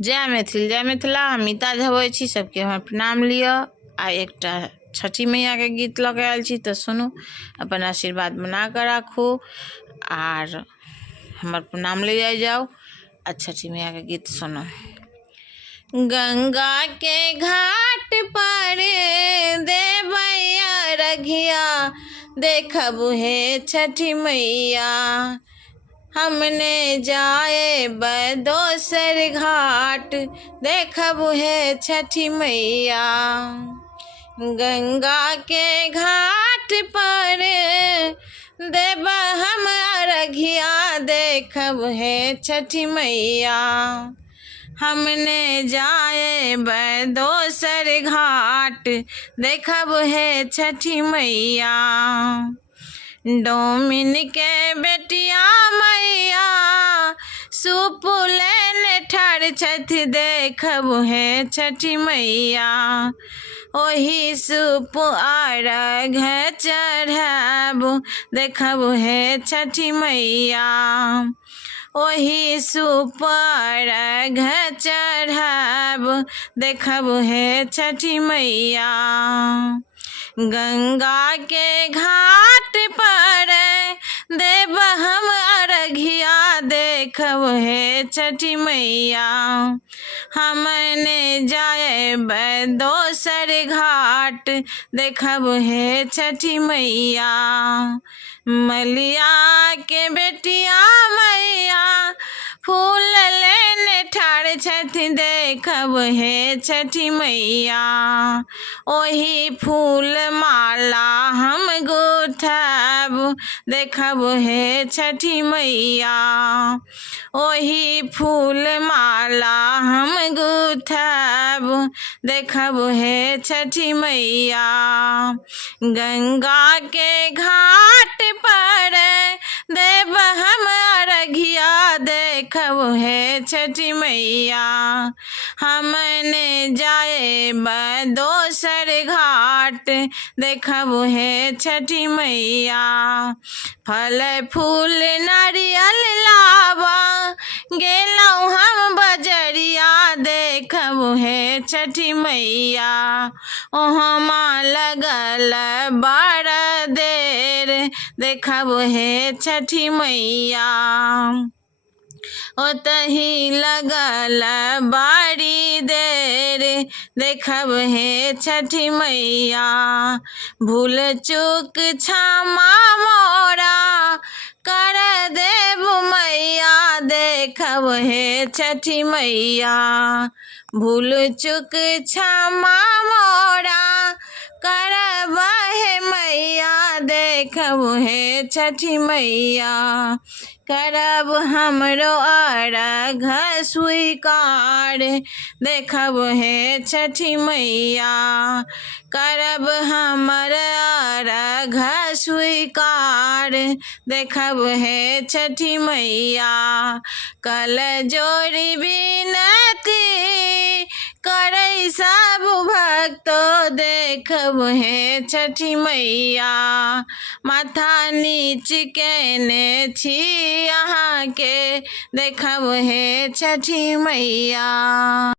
जय मैथिल जय मिथिला। हम मीता झबै छी, सबके हमर प्रणाम लिअ। आ एकटा छठी मैया के गीत लऽ के आयल छी, तऽ सुनू, अपन आशीर्वाद बना कऽ राखू आर हमर प्रणाम ले जाओ। आ छठी मैया के गीत सुनो। गंगा के घाट पर देवैया रघिया, देखब हे छठी मैया। हमने जाए दोसर घाट, देखब हे छठी मैया। गंगा के घाट पर देब हम अरघिया, देखब हे छठी मैया। हमने जाए दोसर घाट, देखब हे छठी मैया। डोमिन के बेटिया मैया सुपुलेन ठाढ़ छथि, देखब हे छठी मैया। ओही सुप अर्घ चढ़ाब, देखब हे छठी मैया। ओही सुप अर्घ चढ़ाब, देखब हे छठी मैया। गंगा के घाट पर देब हम अरघिया, देखब हे छठी मैया। हमने जाए दोसर घाट, देखब हे छठी मैया। मलिया के बेटिया मैया फूल लेने ठाढ़ छथि, देखब हे छठी मैया। ओही फूल माला हम गुथब, देखब हे छठी मैया। ओही फूल माला हम गुथब, देखब हे छठी मैया। गंगा के घाट पर देब हम अरघिया, देखब हे छठी मैया। हमने जाए दोसर घाट, देखब हे छठी मैया। फल फूल नारियल लाबा गेलौं हम बजरिया, देखब हे छठी मैया। ओहमा लगल बड़ देर, देखब हे छठी मैया। ओतही लगल बड़ी देर, देखब हे छठी मैया। भूल चूक क्षमा मोरा कर देब मैया, देखब हे छठी मैया। भूल चूक क्षमा मोरा करब हे मैया, देखब हे छठी मैया। करब हमरो अर्घ स्वीकार, देखब हे छठी मैया। करब हमर अर्घ स्वीकार, देखब हे छठी मैया। कल जोड़ी बिनती करै सब भक्तो, देखब हे छठी मैया। माथा नीच केने छी अहाँ के, देखब हे छठी मैया।